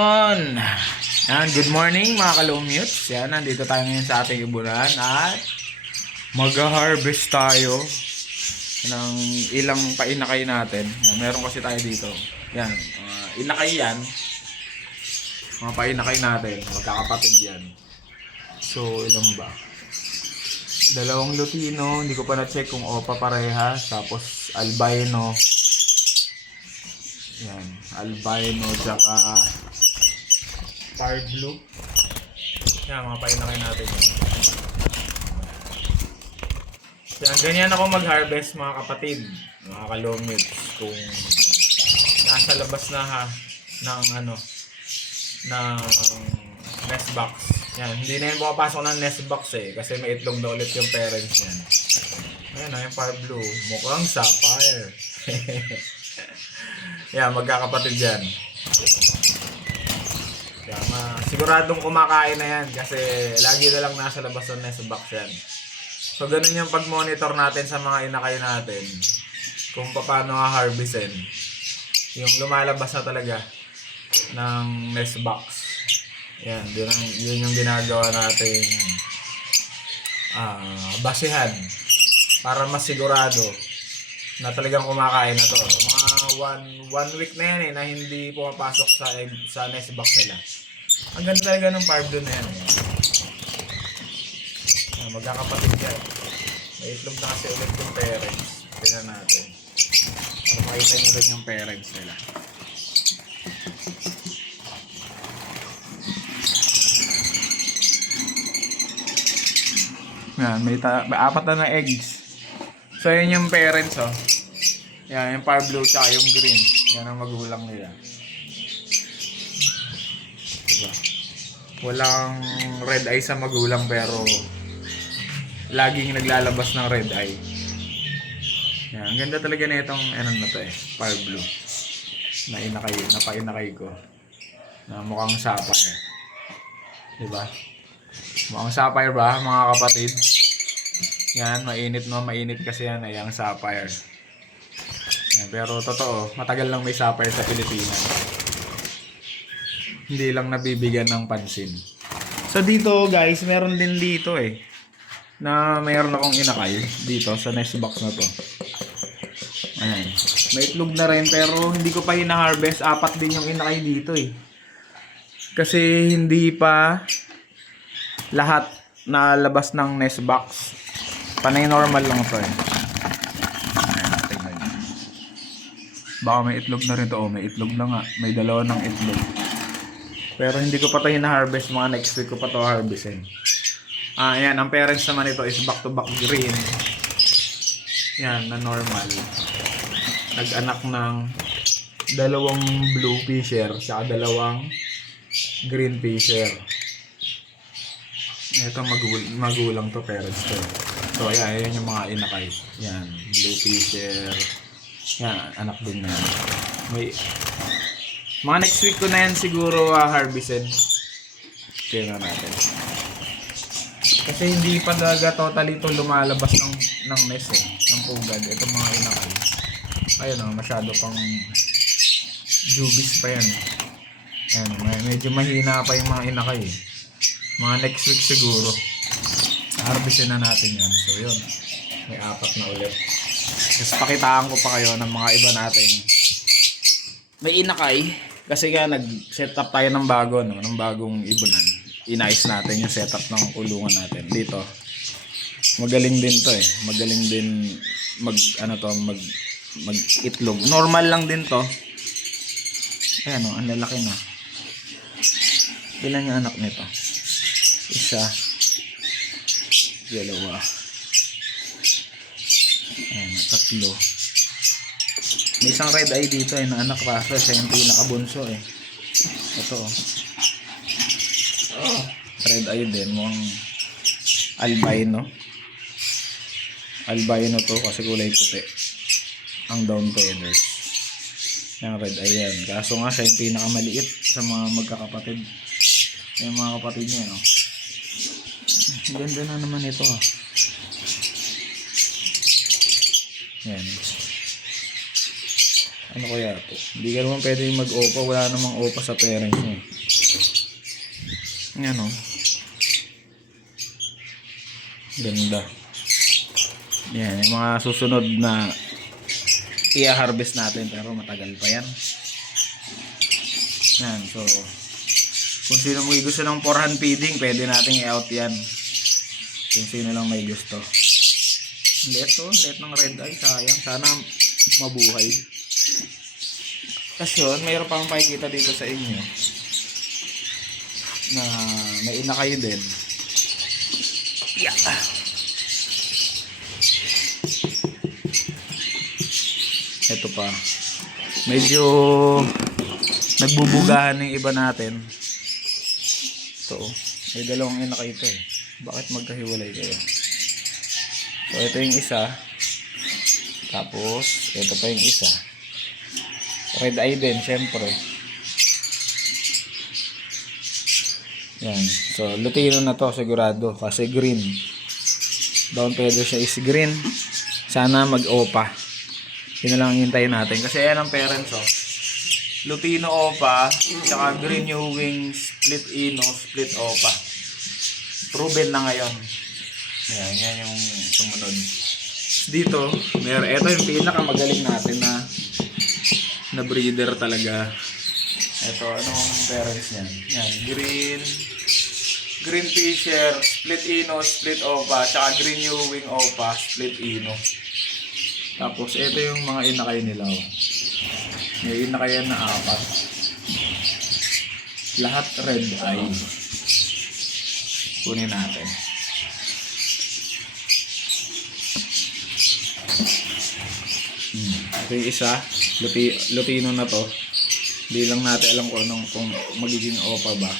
On. Yan, good morning mga kalumutes. Yan, nandito tayo ngayon sa ating ibunan at mag-harvest tayo ng ilang painakay natin. Yan, meron kasi tayo dito. Yan, inakay yan. Mga painakay natin, magkakapatid yan. So, ilan ba? Dalawang Lutino, hindi ko pa na-check kung opa parehas. Tapos, albino. Yan, albino, tsaka Fire blue. Yan, mga painakay natin. Yan, ganyan ako mag-harvest mga kapatid, mga kalumit. Kung nasa labas na ng ng nest box. Yan, hindi na yun pumapasok ng nest box kasi may itlog na ulit yung parents niyan. Ayan yung fire blue. Mukhang sapphire. Yan, magkakapatid yan. Siguradong kumakain na yan kasi lagi na lang nasa labas ng nest box yan. So ganun yung pag-monitor natin sa mga inakay natin kung paano ha-harvestin yung lumalabas na talaga ng nest box. Yan, yun yung ginagawa nating basehan para masigurado na talagang kumakain na to. Mga one week na yan na hindi pumapasok sa nest box nila. Ang ganda talaga ng fire blue na yan. Magkakapatid yan. May itlog na kasi ulit yung parents. Tingnan natin. So makita nyo rin yung parents nila. Yan, may apat na eggs. So yun yung parents Yan, yung fire blue tsaka yung green. Yan ang magulang nila. Diba? Walang red eye sa magulang pero laging naglalabas ng red eye. Yan, ang ganda talaga na itong na to fire blue. Napainakay ko. Na mukhang sapphire. Diba? Mukhang sapphire ba mga kapatid? Yan, mainit kasi yan ay ang sapphire. Yan, pero totoo, matagal lang may sapphire sa Pilipinas. Hindi lang nabibigyan ng pansin. So dito guys, meron din dito na mayroon akong inakay dito sa nest box na to. Ayan. May itlog na rin pero hindi ko pa hina-harvest. Apat din yung inakay dito Kasi hindi pa lahat na labas ng nest box. Panay normal lang to Ayan, tingnan nyo. Baka may itlog na rin to. May itlog na nga. May dalawa ng itlog. Pero hindi ko pa ito hina-harvest. Mga next week ko pa ito harvestin. Ayan. Ang parents naman ito is back-to-back green. Yan, na normal. Nag-anak ng dalawang blue fisher saka dalawang green fisher. Ito magulang to, parents to. So ayan yung mga inakay. Yan, blue fisher. Yan, anak din na yan. May mga next week ko na yan siguro harvested. Tingnan natin. Kasi hindi pa talaga totally ito lumalabas ng nest ng pugad. Itong mga inakay. Ayun masyado pang jubis pa yan. Ayan, medyo mahina pa yung mga inakay Mga next week siguro. Harvestin na natin yan. So yun. May apat na ulit. Tapos pakitaan ko pa kayo ng mga iba nating may inakay. Kasi nga nag-set up tayo ng bago, ng bagong ibunan. Inayos natin yung setup ng kulungan natin. Dito, magaling din to Magaling din mag itlog. Normal lang din to. Ayan ang lalaki na. Ilan yung anak nito? Isa. Dalawa. Ayan, tatlo. May isang red eye dito na anak kaso siya yung pinakabunso Ito red eye din, mukhang albino to kasi kulay puti ang down feathers. Yung red eye yan, kaso nga siya yung pinakamaliit sa mga magkakapatid. Yung mga kapatid niya ganda na naman ito yan. Ano kaya to? Hindi ka naman pwede mag-opa. Wala namang opa sa parents mo. Yan o. Ganda. Yan. Yung mga susunod na i-harvest natin. Pero matagal pa yan. Yan. So, kung sino may gusto ng 4-hand feeding, pwede nating i-out yan. Kung sino lang may gusto. Let ng red eye. Sayang. Sana mabuhay. Kasi yun, mayroon pang makikita dito sa inyo na may ina kayo din. Yeah. Ito pa. Medyo nagbubugahan ng iba natin. Ito. May dalawang ina kayo ito eh. Bakit magkahiwalay kayo? So ito yung isa. Tapos ito pa yung isa. Red eye din, syempre. Yan. So, Lutino na to, sigurado. Kasi green. Down feather siya is green. Sana mag-opa. Yun na lang hintayin natin. Kasi yan ang parents, oh. Lutino opa, tsaka green yung wing, split ino, split opa. Proven na ngayon. Yan yung sumunod. Dito, ito yung pinakamagaling natin na breeder talaga. Ito, anong parents niyan? Yan, green fisher, split ino, split opa, tsaka green Ewing opa, split ino. Tapos, ito yung mga inakay nila. Oh. May inakayan na 4. Lahat red eye. Kunin natin. Ito yung isa. Lutino na to. Hindi lang natin alam kung magiging opa ba.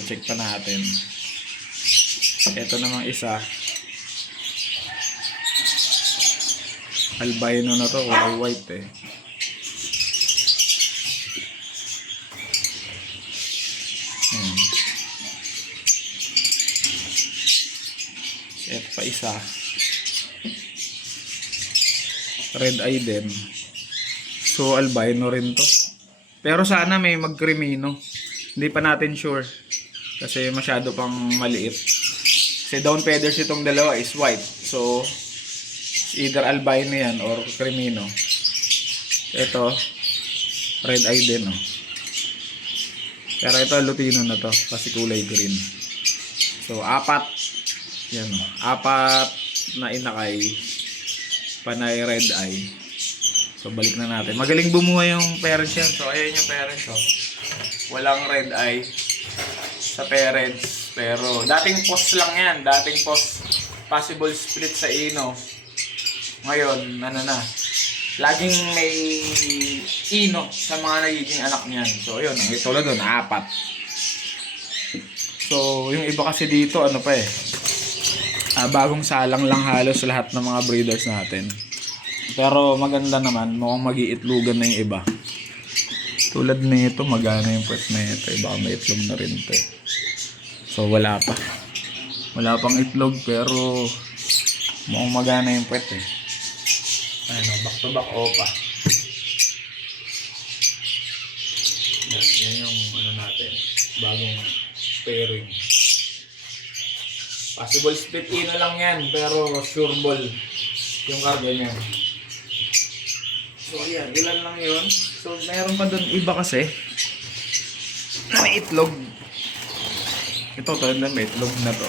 Check pa natin. Ito namang isa. Albino na to. Kulay white eh. Ito pa isa. Red eye din. So albino rin to. Pero sana may magkrimino. Hindi pa natin sure. Kasi masyado pang maliit. Kasi down feathers itong dalawa is white. So either albino yan or crimino. Ito red eye din, oh. Pero ito Lutino na to kasi kulay green. So 4. Yan, oh. 4 na inakay. Panay red eye. So balik na natin. Magaling bumuhay yung parents yan. So ayan yung parents, oh. Walang red eye sa parents. Pero dating post lang yan. Dating post, possible split sa ino. Ngayon, ano na. Laging may ino sa mga nagiging anak niyan. So yun, ang tulad doon, 4. So yung iba kasi dito, ano pa eh. Bagong salang lang halos lahat ng mga breeders natin. Pero maganda naman, mukhang mag-iitlogan na yung iba. Tulad nito, magana yung puwet na ito. Baka may itlog na rin ito. So wala pa. Wala pang itlog pero mukhang magana yung puwet eh. Ano, back to back opa. Yan yung ano natin, bagong pairing. Possible split ino lang yan, pero sure ball yung karga niyan. So ayan, ilan lang yun. So mayroon pa doon iba kasi na may itlog. Ito na may itlog na to.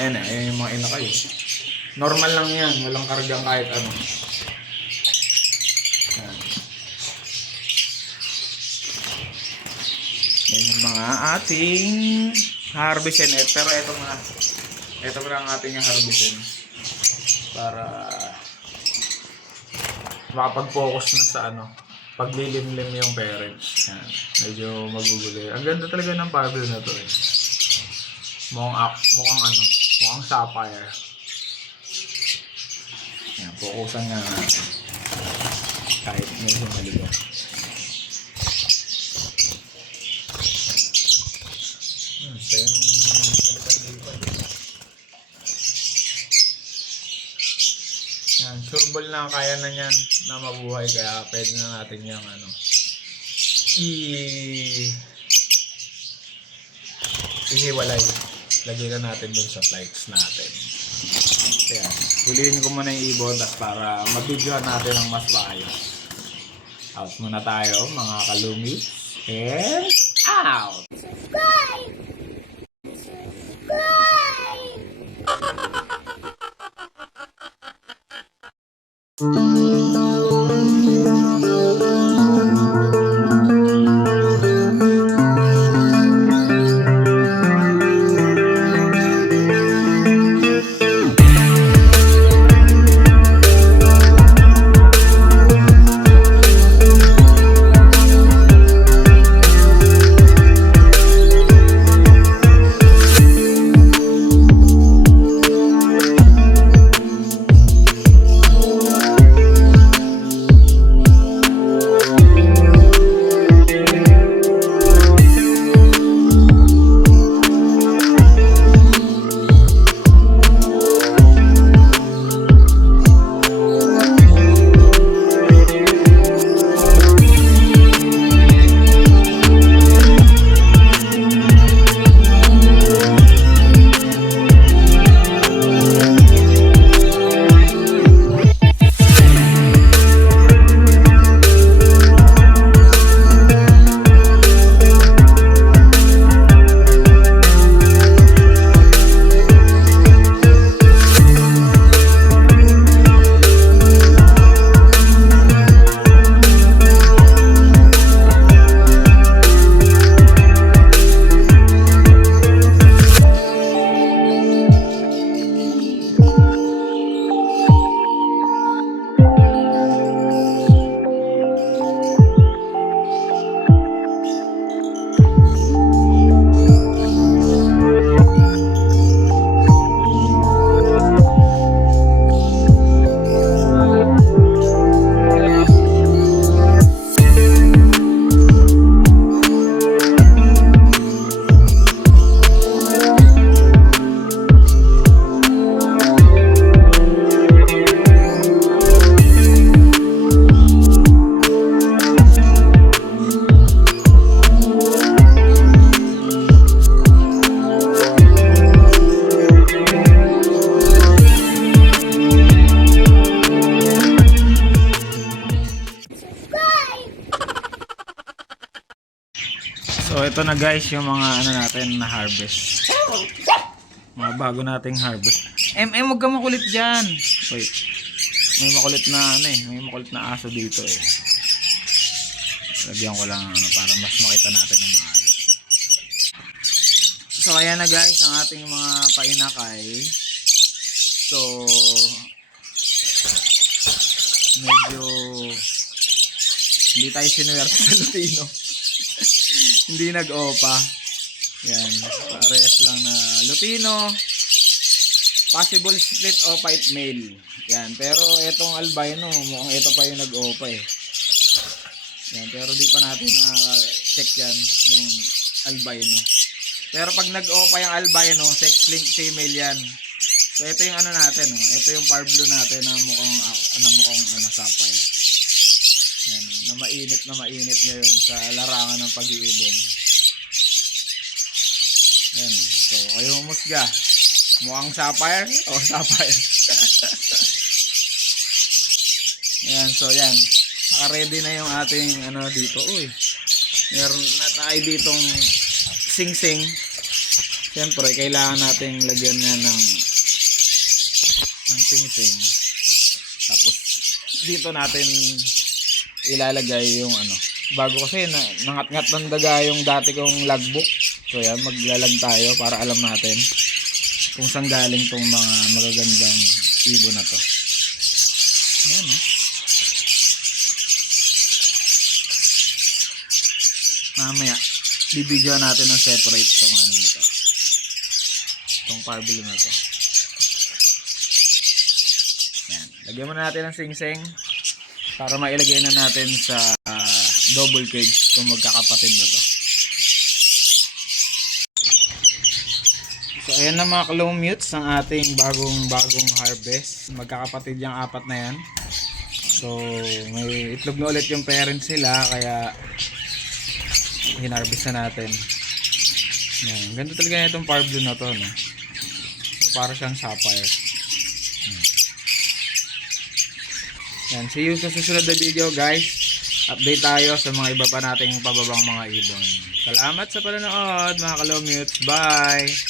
Ayan na, ayan yung mga ina kayo. Normal lang yan, walang kargang kahit ano. Ayan. Yan yung mga ating harvestin. Pero ito muna ang ating harvestin para makapag-focus na sa ano, paglilimlim yung parents. Yan. Medyo magugulo. Ang ganda talaga ng barbell na to eh. Mukhang sapphire. Yan, focusan nga natin. Kahit medyo maligaw. Yan, na kaya na niyan na mabuhay, kaya pwede na natin yung ihiwalay. Lagyan na natin dun sa plates natin. Kaya, huliin ko muna yung ibon para mabidyohan natin ang mas maayos. Out muna tayo mga kalumi. And out! So ito na guys yung mga natin na harvest. Mga bago nating harvest. Wag ka makulit dyan. Wait. May makulit na may makulit na aso dito eh. Lagyan ko lang para mas makita natin ng maayos. So ayan na guys ang ating mga painakay. So medyo hindi tayo sinuwerte sa Lutino. Hindi nag-opa. Yan, parehas lang na Lutino. Possible split o pipe male. Yan, pero etong albino, mukhang ito pa yung nag-opa eh. Yan, pero di pa natin check yan, yung albino. Pero pag nag-opa yung albino, sex link female yan. So ito yung natin, ito yung parblo natin na mukhang sapphire. Yan, na mainit ngayon sa larangan ng pag-iibon. Ayan, so kayo humusga. Mukhang sapphire o sapphire? Ayan, so yan. Naka-ready na yung ating dito. Uy, meron na tayo ditong sing-sing. Siyempre, kailangan nating lagyan na ng sing-sing. Tapos, dito natin ilalagay yung bago kasi nangat-ngat ng daga yung dati kong logbook. So yan, maglalag tayo para alam natin kung saan galing tong mga magagandang ibon na to. Ayan mamaya bibigyan natin ng separate tong ito, tong parbilo na to. Yan, lagyan muna natin ng sing-sing para mailagay na natin sa double cage itong magkakapatid na to. So Ayan na mga ka-low-mutes ang ating bagong harvest. Magkakapatid yung apat na yan. So, may itlog na ulit yung parents nila, kaya hinarvest na natin. Yan. Ganda talaga na itong par blue na to, no? So, para siyang sapphire. Yan. See you sa susunod na video, guys. Update tayo sa mga iba pa nating pababang mga ibon. Salamat sa panonood, mga ka-low-mutes. Bye!